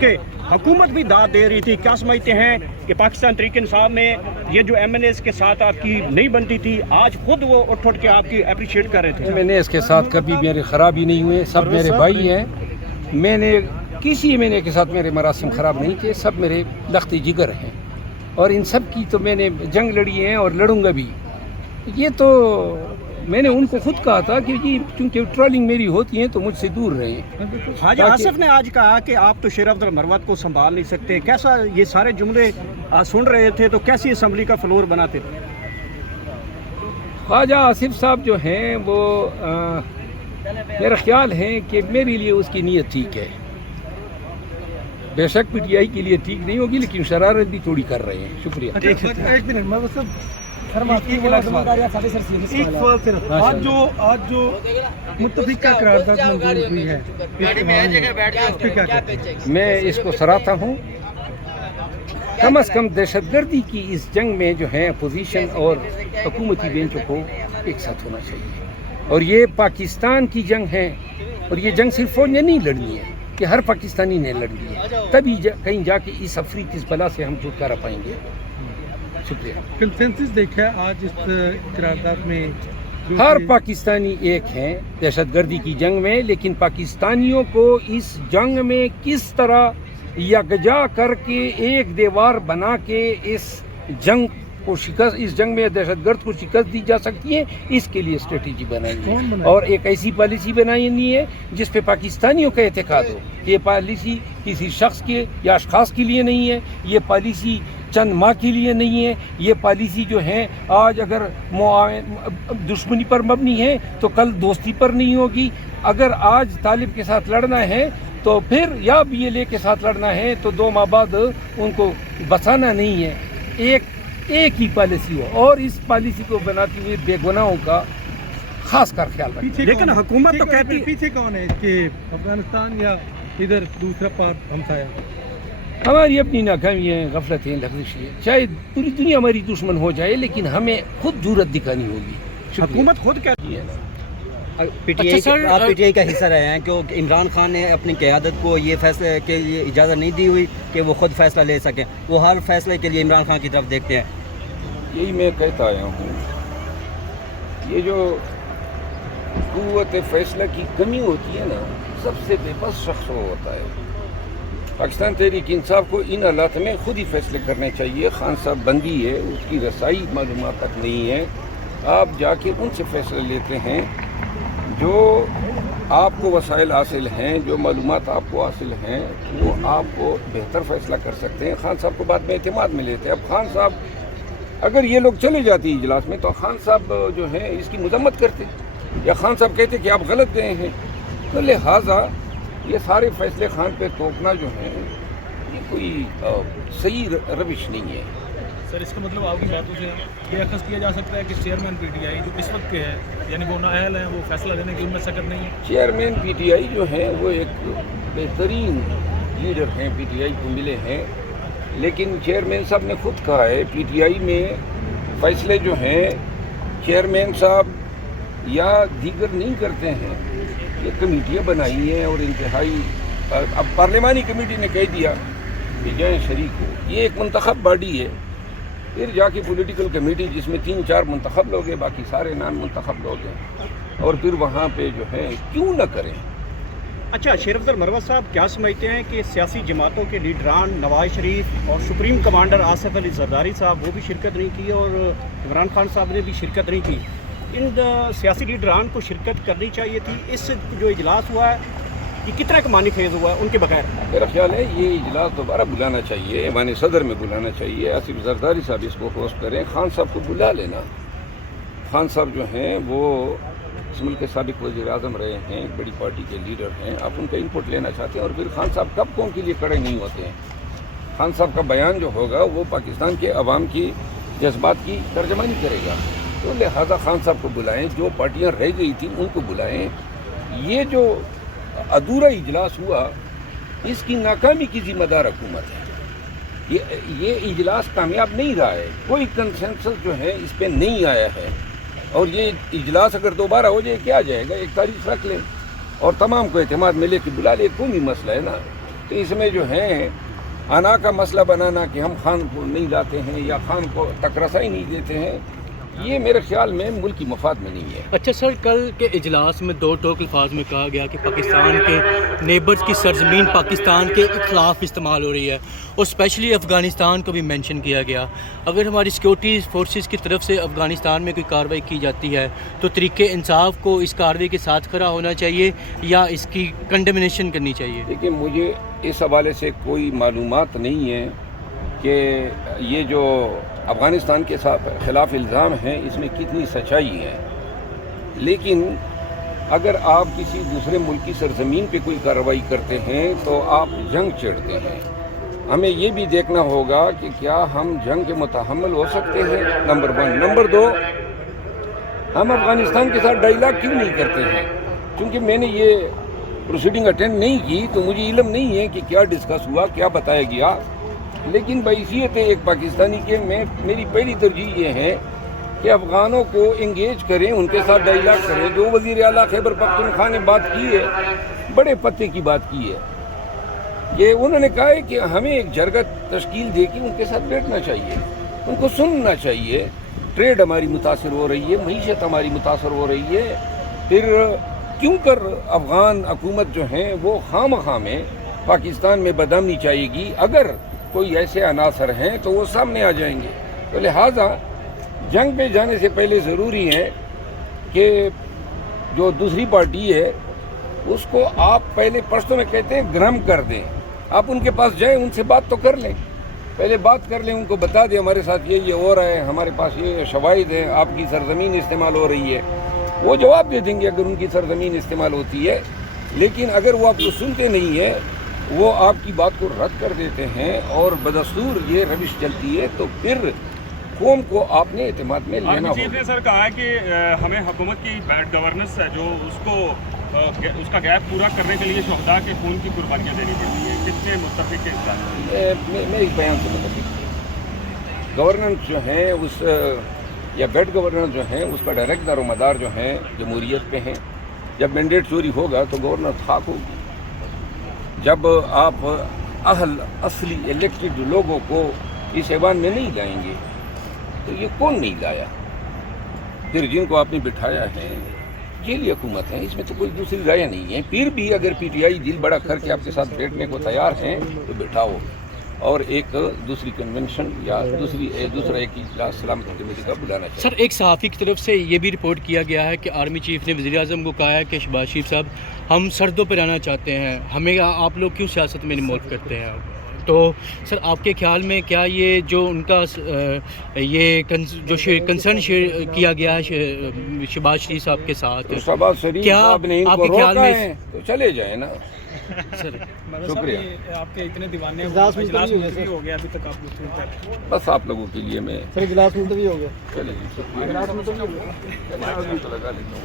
کہ حکومت بھی داد دے رہی تھی. کیا سمجھتے ہیں کہ پاکستان تحریک انصاف میں یہ جو ایم این ایز کے ساتھ آپ کی نہیں بنتی تھی, آج خود وہ اٹھ کے آپ کی اپریشیٹ کر رہے تھے؟ ایم این ایز کے ساتھ کبھی میرے خراب ہی نہیں ہوئے, سب میرے بھائی ہیں. میں نے کسی ایم این اے کے ساتھ میرے مراسم خراب نہیں کیے, سب میرے لخت جگر ہیں, اور ان سب کی تو میں نے جنگ لڑی ہے اور لڑوں گا بھی. یہ تو میں نے ان کو خود کہا تھا کہ جی چونکہ ٹرولنگ میری ہوتی ہے تو مجھ سے دور رہیں. حاجی آصف نے آج کہا کہ آپ تو شیر افضل مروت کو سنبھال نہیں سکتے. کیسا یہ سارے جملے سن رہے تھے تو کیسی اسمبلی کا فلور بناتے تھے؟ خواجہ آصف صاحب جو ہیں وہ میرا خیال ہے کہ میرے لیے اس کی نیت ٹھیک ہے. بے شک پی ٹی آئی کے لیے ٹھیک نہیں ہوگی, لیکن شرارت بھی تھوڑی کر رہے ہیں. شکریہ. ایک منٹ آج جو متفقہ قرارداد منظور ہوئی ہے, میں اس کو سراہتا ہوں. کم از کم دہشت گردی کی اس جنگ میں جو ہے اپوزیشن اور حکومتی بینچوں کو ایک ساتھ ہونا چاہیے. اور یہ پاکستان کی جنگ ہے, اور یہ جنگ صرف فوج نے نہیں لڑنی ہے کہ ہر پاکستانی نے لڑنی ہے, تبھی کہیں جا کے اس افریقی اس بلا سے ہم چھٹکارا پائیں گے. شکریہ. کنسنسس دیکھا ہے آج اس قرارداد میں ہر پاکستانی ایک ہیں دہشت گردی کی جنگ میں, لیکن پاکستانیوں کو اس جنگ میں کس طرح یکجا کر کے ایک دیوار بنا کے اس جنگ کو شکست, اس جنگ میں دہشت گرد کو شکست دی جا سکتی ہے, اس کے لیے اسٹریٹجی بنائی ہے, اور ایک ایسی پالیسی بنانی ہے جس پہ پاکستانیوں کا اعتقاد ہو. یہ پالیسی کسی شخص کے یا اشخاص کے لیے نہیں ہے, یہ پالیسی چند ماہ کے لیے نہیں ہے. یہ پالیسی جو ہے آج اگر دشمنی پر مبنی ہے تو کل دوستی پر نہیں ہوگی. اگر آج طالب کے ساتھ لڑنا ہے تو پھر یا بی ایل اے کے ساتھ لڑنا ہے تو 2 ماہ بعد ان کو بسانا نہیں ہے. ایک ہی پالیسی ہو, اور اس پالیسی کو بناتے ہوئے بے گناہوں کا خاص کر خیال رکھیں. لیکن حکومت تو کہتی ہے پیچھے کون ہے کہ افغانستان یا ادھر دوسرا پارٹ ہمسایا. ہماری اپنی ناکامیاں, غفلتیں, لغزشیں, چاہے پوری دنیا ہماری دشمن ہو جائے لیکن ہمیں خود جرأت دکھانی ہوگی. حکومت خود کہتی ہے. پی ٹی آئی کا حصہ رہے ہیں کہ عمران خان نے اپنی قیادت کو یہ فیصلے کے لیے اجازت نہیں دی ہوئی کہ وہ خود فیصلہ لے سکیں. وہ ہر فیصلے کے لیے عمران خان کی طرف دیکھتے ہیں. یہی میں کہتا آیا ہوں, یہ جو قوت فیصلہ کی کمی ہوتی ہے نا, سب سے بے بس شخص وہ ہوتا ہے. پاکستان تحریک انصاف کو ان حالات میں خود ہی فیصلے کرنے چاہیے. خان صاحب بندی ہے, اس کی رسائی معلومات تک نہیں ہے. آپ جا کے ان سے فیصلے لیتے ہیں جو آپ کو وسائل حاصل ہیں, جو معلومات آپ کو حاصل ہیں, وہ آپ کو بہتر فیصلہ کر سکتے ہیں. خان صاحب کو بعد میں اعتماد میں لیتے ہیں. اب خان صاحب اگر یہ لوگ چلے جاتے اجلاس میں تو خان صاحب جو ہیں اس کی مذمت کرتے, یا خان صاحب کہتے کہ آپ غلط گئے ہیں. تو لہٰذا یہ سارے فیصلے خان پہ توپنا جو ہے یہ کوئی صحیح روش نہیں ہے. سر اس کا مطلب آپ کی باتوں سے یہ اخذ کیا جا سکتا ہے کہ چیئرمین پی ٹی آئی جو اس وقت کے ہے, یعنی وہ نااہل ہیں, وہ فیصلہ لینے کی ان میں سکت نہیں ہے. چیئرمین پی ٹی آئی جو ہیں وہ ایک بہترین لیڈر ہیں, پی ٹی آئی کو ملے ہیں, لیکن چیئرمین صاحب نے خود کہا ہے پی ٹی آئی میں فیصلے جو ہیں چیئرمین صاحب یا دیگر نہیں کرتے ہیں, یہ کمیٹیاں بنائی ہیں, اور انتہائی اب پارلیمانی کمیٹی نے کہہ دیا کہ جائیں شریک ہو. یہ ایک منتخب باڈی ہے, پھر جا کے پولیٹیکل کمیٹی جس میں 3-4 منتخب لوگ ہیں, باقی سارے نان منتخب لوگ ہیں, اور پھر وہاں پہ جو ہے کیوں نہ کریں. اچھا, شیر افضل مروت صاحب کیا سمجھتے ہیں کہ سیاسی جماعتوں کے لیڈران نواز شریف اور سپریم کمانڈر آصف علی زرداری صاحب وہ بھی شرکت نہیں کی, اور عمران خان صاحب نے بھی شرکت نہیں کی, ان سیاسی لیڈران کو شرکت کرنی چاہیے تھی. اس جو اجلاس ہوا ہے یہ کتنا کمانی خیز ہوا ہے ان کے بغیر؟ میرا خیال ہے یہ اجلاس دوبارہ بلانا چاہیے, ایوان صدر میں بلانا چاہیے. آصف زرداری صاحب اس کو ہوسٹ کریں, خان صاحب کو بلا لینا. خان صاحب جو ہیں وہ اس ملک کے سابق وزیر اعظم رہے ہیں, ایک بڑی پارٹی کے لیڈر ہیں. آپ ان کا انپٹ لینا چاہتے ہیں, اور پھر خان صاحب کب قوم کے لیے کھڑے نہیں ہوتے ہیں. خان صاحب کا بیان جو ہوگا وہ پاکستان کے عوام کی جذبات کی ترجمانی کرے گا. تو لہٰذا خان صاحب کو بلائیں, جو پارٹیاں رہ گئی تھیں ان کو بلائیں. یہ جو ادھورا اجلاس ہوا اس کی ناکامی کی ذمہ دار حکومت ہے. یہ اجلاس کامیاب نہیں رہا ہے, کوئی کنسنسس جو ہے اس پہ نہیں آیا ہے, اور یہ اجلاس اگر دوبارہ ہو جائے کیا جائے گا, ایک تاریخ رکھ لیں اور تمام کو اعتماد میں لے کے بلا لے, کوئی بھی مسئلہ ہے نا. تو اس میں جو ہے انا کا مسئلہ بنانا کہ ہم خان کو نہیں لاتے ہیں یا خان کو تک رسائی نہیں دیتے ہیں، یہ میرے خیال میں ملک کی مفاد میں نہیں ہے۔ اچھا سر، کل کے اجلاس میں دو ٹوک الفاظ میں کہا گیا کہ پاکستان کے نیبرز کی سرزمین پاکستان کے خلاف استعمال ہو رہی ہے، اور اسپیشلی افغانستان کو بھی مینشن کیا گیا۔ اگر ہماری سیکورٹی فورسز کی طرف سے افغانستان میں کوئی کارروائی کی جاتی ہے تو طریقے انصاف کو اس کارروائی کے ساتھ کھڑا ہونا چاہیے یا اس کی کنڈمنیشن کرنی چاہیے؟ لیکن مجھے اس حوالے سے کوئی معلومات نہیں ہے کہ یہ جو افغانستان کے خلاف الزام ہیں اس میں کتنی سچائی ہے، لیکن اگر آپ کسی دوسرے ملک کی سرزمین پہ کوئی کارروائی کرتے ہیں تو آپ جنگ چھیڑتے ہیں۔ ہمیں یہ بھی دیکھنا ہوگا کہ کیا ہم جنگ کے متحمل ہو سکتے ہیں، نمبر 1۔ نمبر 2، ہم افغانستان کے ساتھ ڈائیلاگ کیوں نہیں کرتے ہیں؟ کیونکہ میں نے یہ پروسیڈنگ اٹینڈ نہیں کی تو مجھے علم نہیں ہے کہ کیا ڈسکس ہوا، کیا بتایا گیا، لیکن بحیثیت ایک پاکستانی کے میری پہلی ترجیح یہ ہے کہ افغانوں کو انگیج کریں، ان کے ساتھ ڈائیلاگ کریں۔ جو وزیر اعلیٰ خیبر پختونخوا نے بات کی ہے، بڑے پتے کی بات کی ہے کہ انہوں نے کہا ہے کہ ہمیں ایک جرگہ تشکیل دے کے ان کے ساتھ بیٹھنا چاہیے، ان کو سننا چاہیے۔ ٹریڈ ہماری متاثر ہو رہی ہے، معیشت ہماری متاثر ہو رہی ہے، پھر کیوں کر افغان حکومت جو ہیں وہ خواہ میں پاکستان میں بدامنی چاہیے گی؟ اگر کوئی ایسے عناصر ہیں تو وہ سامنے آ جائیں گے۔ تو لہٰذا جنگ پہ جانے سے پہلے ضروری ہے کہ جو دوسری پارٹی ہے اس کو آپ پہلے پشتوں میں کہتے ہیں گرم کر دیں، آپ ان کے پاس جائیں، ان سے بات تو کر لیں، پہلے بات کر لیں، ان کو بتا دیں ہمارے ساتھ یہ ہو رہا ہے، ہمارے پاس یہ شواہد ہیں، آپ کی سرزمین استعمال ہو رہی ہے۔ وہ جواب دے دیں گے اگر ان کی سرزمین استعمال ہوتی ہے، لیکن اگر وہ آپ کو سنتے نہیں ہیں، وہ آپ کی بات کو رد کر دیتے ہیں اور بدستور یہ روش چلتی ہے، تو پھر قوم کو آپ نے اعتماد میں لینا ہوگا۔ چیف نے سر کہا ہے کہ ہمیں حکومت کی بیڈ گورننس ہے جو اس کا گیپ پورا کرنے کے لیے شہداء کے خون کی قربانیاں دینی پڑتی ہیں، کس سے متفق ہے اس بات؟ میں ایک بیان سے متفق، گورننس جو ہے اس یا بیڈ گورننس جو ہے اس کا ڈائریکٹ دار و مدار جو ہیں جمہوریت پہ ہیں۔ جب مینڈیٹ چوری ہوگا تو گورننس خاک ہوگی۔ جب آپ اصلی الیکٹڈ لوگوں کو اس ایوان میں نہیں لائیں گے تو یہ کون نہیں لایا؟ پھر جن کو آپ نے بٹھایا ہے جیلی حکومت ہے، اس میں تو کوئی دوسری رائے نہیں ہے۔ پھر بھی اگر پی ٹی آئی دل بڑا کر کے آپ کے ساتھ بیٹھنے کو تیار ہیں تو بٹھاؤ، اور ایک دوسری کنونشن یا دوسرا ایک اجلاس سلامتی کمیٹی کا بلانا چاہیے۔ سر، ایک صحافی کی طرف سے یہ بھی رپورٹ کیا گیا ہے کہ آرمی چیف نے وزیر اعظم کو کہا ہے کہ شہباز شریف صاحب ہم سردوں پہ رہنا چاہتے ہیں، ہمیں آپ لوگ کیوں سیاست میں انوالو کرتے ہیں؟ تو سر آپ کے خیال میں کیا یہ جو ان کا یہ جو کنسرن شیئر کیا گیا ہے شہباز شریف صاحب کے ساتھ، شہباز شریف صاحب نے ان کو روکا ہے تو چلے جائیں نا۔ سر شکریہ۔ آپ کے اتنے دیوانے اجلاس ملتوی ہو گیا ابھی تک آپ لوگ؟ بس آپ لوگوں کے لیے میں سر اجلاس ملتوی ہو گیا، چلے جی، شکریہ۔ اجلاس ملتوی ہو گیا۔ لگا لیتا ہوں۔